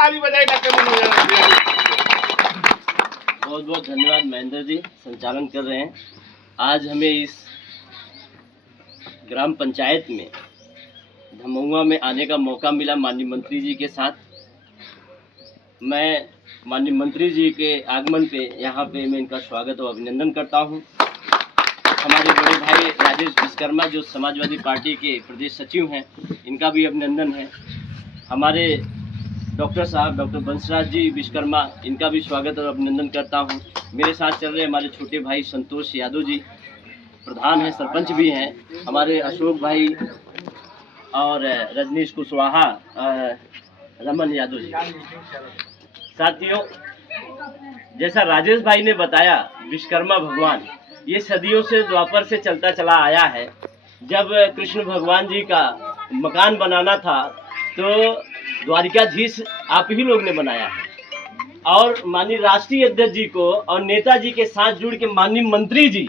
ताली बजाई डॉक्टर मनोज तिवारी। बहुत बहुत धन्यवाद महेंद्र जी, संचालन कर रहे हैं। आज हमें इस ग्राम पंचायत में धमउआ में आने का मौका मिला माननीय मंत्री जी के साथ। मैं माननीय मंत्री जी के आगमन पे यहाँ पे मैं इनका स्वागत और अभिनंदन करता हूँ। हमारे बड़े भाई राजेश विश्वकर्मा जो समाजवादी पार्टी के प्रदेश सचिव हैं, इनका भी अभिनंदन है। हमारे डॉक्टर साहब डॉक्टर बंसराज जी विश्वकर्मा, इनका भी स्वागत और अभिनंदन करता हूँ। मेरे साथ चल रहे हमारे छोटे भाई संतोष यादव जी, प्रधान हैं, सरपंच भी हैं। हमारे अशोक भाई और रजनीश कुशवाहा, रमन यादव जी। साथियों, जैसा राजेश भाई ने बताया, विश्वकर्मा भगवान ये सदियों से द्वापर से चलता चला आया है। जब कृष्ण भगवान जी का मकान बनाना था तो द्वारिकाधीश आप ही लोग ने बनाया है, और माननीय राष्ट्रीय अध्यक्ष जी को और नेताजी के साथ जुड़ के माननीय मंत्री जी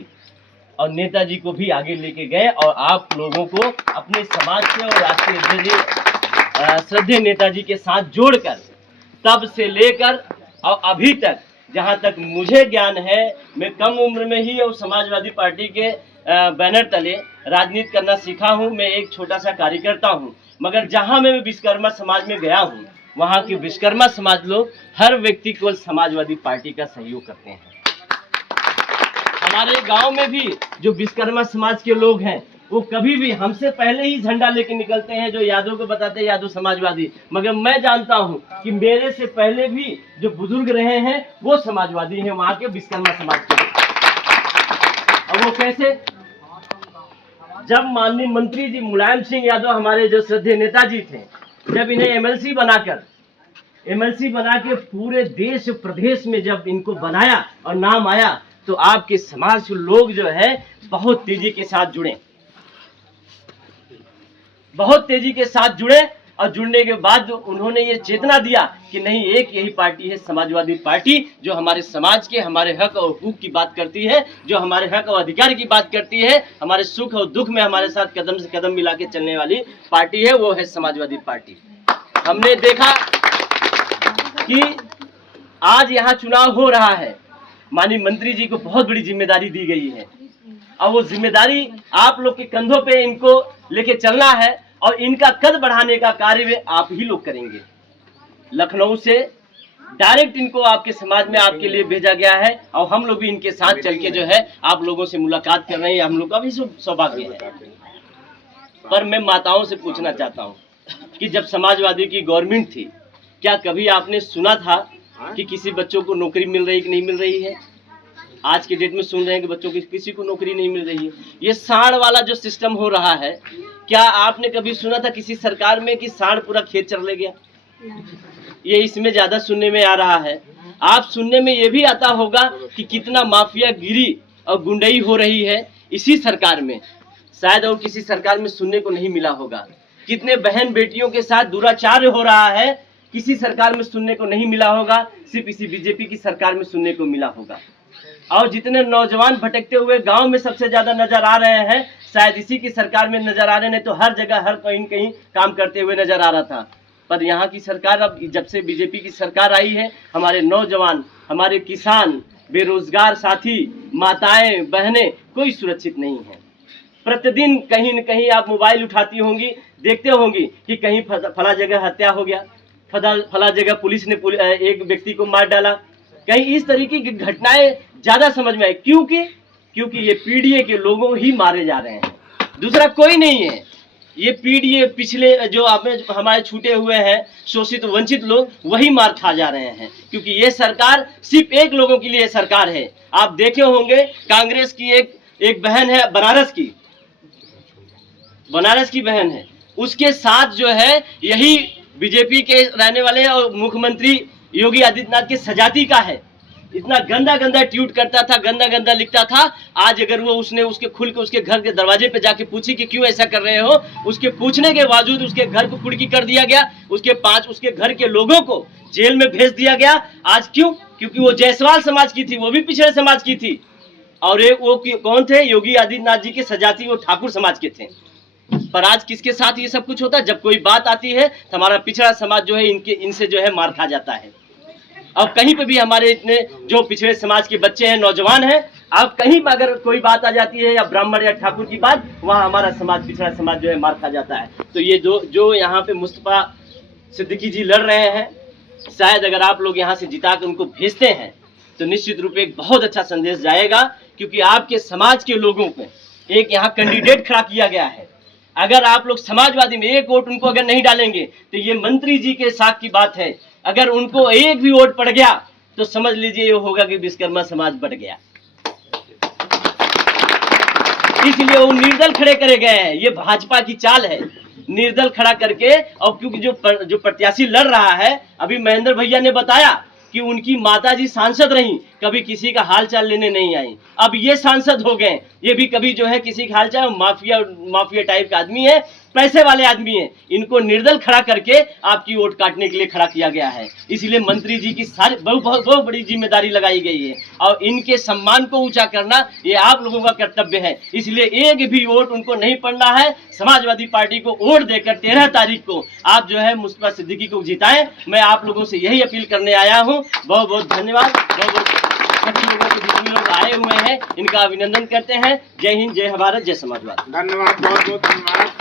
और नेताजी को भी आगे लेके गए, और आप लोगों को अपने समाज से और राष्ट्रीय अध्यक्ष जी श्रद्धेय नेताजी के साथ जोड़कर तब से लेकर और अभी तक, जहां तक मुझे ज्ञान है, मैं कम उम्र में ही और समाजवादी पार्टी के बैनर तले राजनीति करना सीखा हूं। मैं एक छोटा सा कार्यकर्ता हूं, मगर जहां मैं विश्वकर्मा समाज में गया हूं, वहां के विश्वकर्मा समाज लोग हर व्यक्ति को समाजवादी पार्टी का सहयोग करते हैं। हमारे गांव में भी जो विश्वकर्मा समाज के लोग हैं, वो कभी भी हमसे पहले ही झंडा लेके निकलते हैं। जो यादव को बताते हैं यादव समाजवादी, मगर मैं जानता हूं कि मेरे से पहले भी जो बुजुर्ग रहे हैं वो समाजवादी हैं, वहां के विश्वकर्मा समाज के। और वो कैसे? जब माननीय मंत्री जी मुलायम सिंह यादव, हमारे जो श्रद्धेय नेताजी थे, जब इन्हें एमएलसी बना के पूरे देश प्रदेश में जब इनको बनाया और नाम आया, तो आपके समाज के लोग जो है बहुत तेजी के साथ जुड़े, और जुड़ने के बाद उन्होंने ये चेतना दिया कि नहीं, एक यही पार्टी है समाजवादी पार्टी, जो हमारे समाज के, हमारे हक और हुकूक की बात करती है, जो हमारे हक और अधिकार की बात करती है, हमारे सुख और दुख में हमारे साथ कदम से कदम मिला के चलने वाली पार्टी है, वो है समाजवादी पार्टी। हमने देखा कि आज यहाँ चुनाव हो रहा है, माननीय मंत्री जी को बहुत बड़ी जिम्मेदारी दी गई है, और वो जिम्मेदारी आप लोग के कंधों पे इनको लेके चलना है, और इनका कद बढ़ाने का कार्य आप ही लोग करेंगे। लखनऊ से डायरेक्ट इनको आपके समाज में आपके लिए भेजा गया है, और हम लोग भी इनके साथ चल के जो है आप लोगों से मुलाकात कर रहे हैं। हम लोग का भी सौभाग्य है। पर मैं माताओं से पूछना चाहता हूँ कि जब समाजवादी की गवर्नमेंट थी, क्या कभी आपने सुना था कि किसी बच्चों को नौकरी मिल रही कि नहीं मिल रही है? आज के डेट में सुन रहे हैं कि बच्चों की किसी को नौकरी नहीं मिल रही है। ये साढ़ वाला जो सिस्टम हो रहा है, क्या आपने कभी सुना था किसी सरकार में कि साढ़ पूरा खेत चल ले गया? ये इसमें ज्यादा सुनने में आ रहा है। आप सुनने में ये भी आता होगा कि कितना माफियागिरी और गुंडई हो रही है इसी सरकार में, शायद और किसी सरकार में सुनने को नहीं मिला होगा। कितने बहन बेटियों के साथ दुराचार हो रहा है, किसी सरकार में सुनने को नहीं मिला होगा, सिर्फ इसी बीजेपी की सरकार में सुनने को मिला होगा। और जितने नौजवान भटकते हुए गांव में सबसे ज्यादा नजर आ रहे हैं, शायद इसी की सरकार में नजर आ रहे, नहीं तो हर जगह हर कहीं कहीं काम करते हुए नजर आ रहा था। पर यहाँ की सरकार, अब जब से बीजेपी की सरकार आई है, हमारे नौजवान, हमारे किसान, बेरोजगार साथी, माताएं बहनें कोई सुरक्षित नहीं है। प्रतिदिन कहीं न कहीं आप मोबाइल उठाती होंगी, देखते होंगी कि कहीं फला जगह हत्या हो गया, फला जगह पुलिस ने एक व्यक्ति को मार डाला। कहीं इस तरीके की घटनाएं ज्यादा समझ में आई। क्योंकि ये पीडीए के लोगों ही मारे जा रहे हैं, दूसरा कोई नहीं है। ये पीडीए पिछले जो हमारे छूटे हुए हैं, शोषित वंचित लोग, वही मार खा जा रहे हैं। क्योंकि ये सरकार सिर्फ एक लोगों के लिए सरकार है। आप देखे होंगे कांग्रेस की एक बहन है, बनारस की बहन है, उसके साथ जो है यही बीजेपी के रहने वाले और मुख्यमंत्री योगी आदित्यनाथ के सजाती का है। इतना गंदा ट्वीट करता था, गंदा लिखता था। आज अगर वो उसके खुल के उसके घर के दरवाजे पे जाके पूछी कि क्यों ऐसा कर रहे हो, उसके पूछने के बावजूद उसके घर को कुर्की कर दिया गया, उसके घर के लोगों को जेल में भेज दिया गया। आज क्यों? क्योंकि वो जायसवाल समाज की थी, वो भी पिछड़े समाज की थी। और वो कौन थे? योगी आदित्यनाथ जी के सजाती, वो ठाकुर समाज के थे। पर आज किसके साथ ये सब कुछ होता है? जब कोई बात आती है तो हमारा पिछड़ा समाज जो है इनसे जो है मार खा जाता है। और कहीं पे भी हमारे इतने जो पिछड़े समाज के बच्चे हैं, नौजवान हैं, अब कहीं पर अगर कोई बात आ जाती है या ब्राह्मण या ठाकुर की बात, वहाँ हमारा समाज, पिछड़ा समाज जो है मार खा जाता है। तो ये जो यहाँ पे मुस्तफा सिद्दीकी जी लड़ रहे हैं, शायद अगर आप लोग यहाँ से जिता कर उनको भेजते हैं तो निश्चित रूप एक बहुत अच्छा संदेश जाएगा, क्योंकि आपके समाज के लोगों को एक यहाँ कैंडिडेट खड़ा किया गया है। अगर आप लोग समाजवादी में एक वोट उनको अगर नहीं डालेंगे तो ये मंत्री जी के साथ की बात है, अगर उनको एक भी वोट पड़ गया तो समझ लीजिए ये होगा कि विश्वकर्मा समाज बढ़ गया। इसलिए वो निर्दल खड़े करे गए हैं। ये भाजपा की चाल है, निर्दल खड़ा करके। और क्योंकि जो प्रत्याशी लड़ रहा है, अभी महेंद्र भैया ने बताया कि उनकी माताजी सांसद रहीं, कभी किसी का हालचाल लेने नहीं आई। अब ये सांसद हो गए, ये भी कभी जो है किसी का हालचाल, माफिया टाइप का आदमी है, पैसे वाले आदमी है। इनको निर्दल खड़ा करके आपकी वोट काटने के लिए खड़ा किया गया है। इसलिए मंत्री जी की सारी बहुत बड़ी जिम्मेदारी लगाई गई है और इनके सम्मान को ऊंचा करना ये आप लोगों का कर्तव्य है। इसलिए एक भी वोट उनको नहीं पड़ना है। समाजवादी पार्टी को वोट देकर 13 तारीख को आप जो है मुस्तफा सिद्दीकी को जिताएं। मैं आप लोगों से यही अपील करने आया हूँ। बहुत बहुत धन्यवाद। सभी लोगों के जितने लोग आए हुए हैं इनका अभिनंदन करते हैं। जय हिंद, जय भारत, जय समाजवाद। धन्यवाद, बहुत बहुत धन्यवाद।